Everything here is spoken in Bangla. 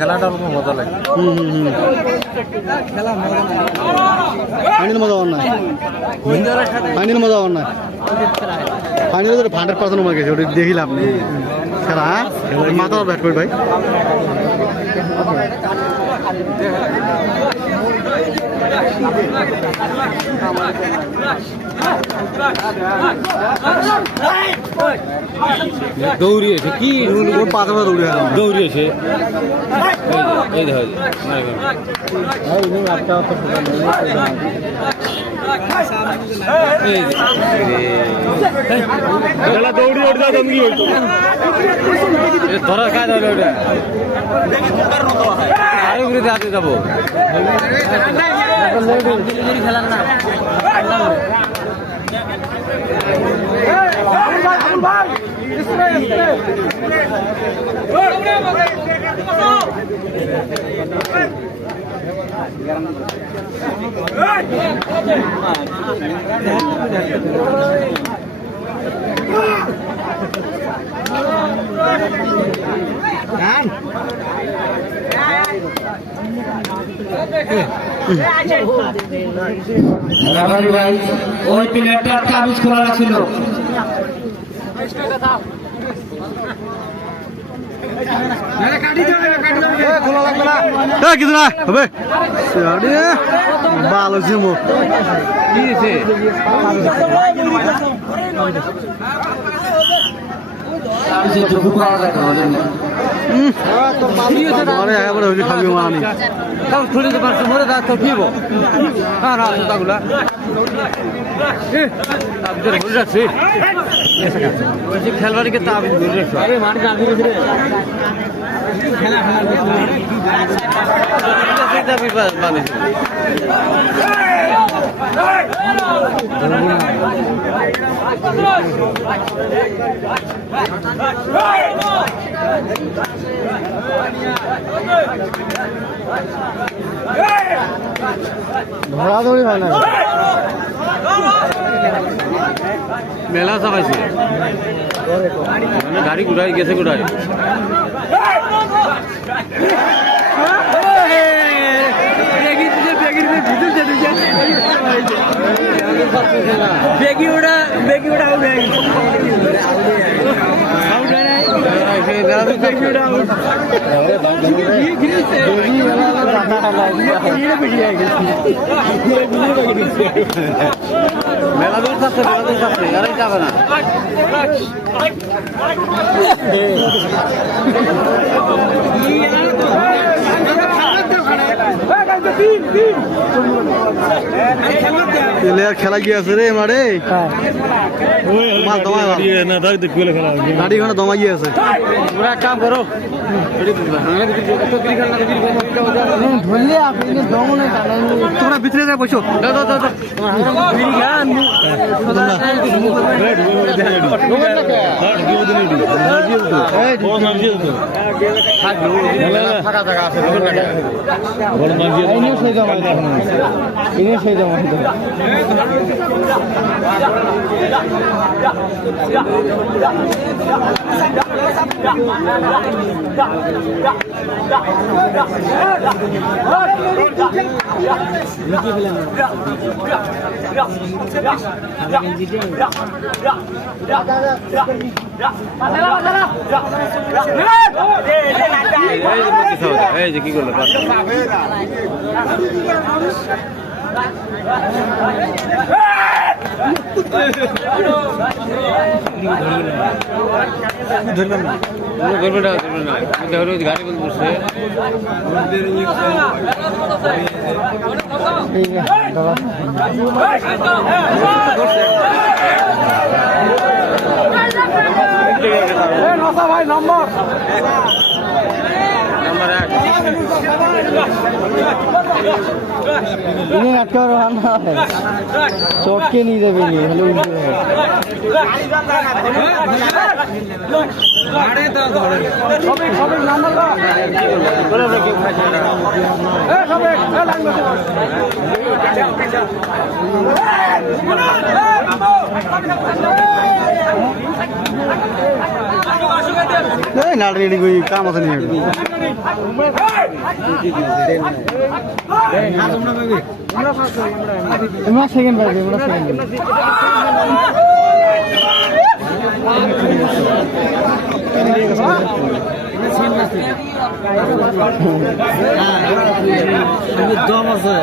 খেলাটা মজা লাগে ফাইনাল মজা হওয়ার না ফাইনাল মজা হওয়ার না ফাইনাল 100% মজা গেছে ওটা দেখিলাম খেলা মাথা ব্যাট করি ভাই দৌড়িয়েছে কি পাথর দৌড়িয়েছে দৌড়ি ওঠা তুমি ধরা কাজ হলো ওটা আরে ঘুরে হাতে যাবো খেলার না ওই প্লেয়ারটার কাগজ খোলা ছিল কিছু না হবে ভালো জিমো খাবি মানি খুলিতে পারছো মরে তো পিব হ্যাঁ না তাগুলা ঘুরে রাখছি খেলবাড়িকে তা ঘুরে রাখছি ধরাধরি হয় না মেলা চাপাইছে গাড়ি ঘুরাই গেছে ঘুরাই বেগি ওটা আউট হয়ে মেলা দূর থাকছে আরে যাবে না খেলা গিয়েছে রে মারে গাড়ি ঘোড়া দমা গিয়েছে এক কাম করো তোমরা ভিতরে যা বসো ফাঁকা জায়গা আছে এই যে কি করলো ধরবে না গাড়ি বন্ধ করছে ভাই নম্বর চটকে নিয়ে যাবে নাড়ি কাম আছে নিয়ে সেকেন্ড পাইছি দম আছে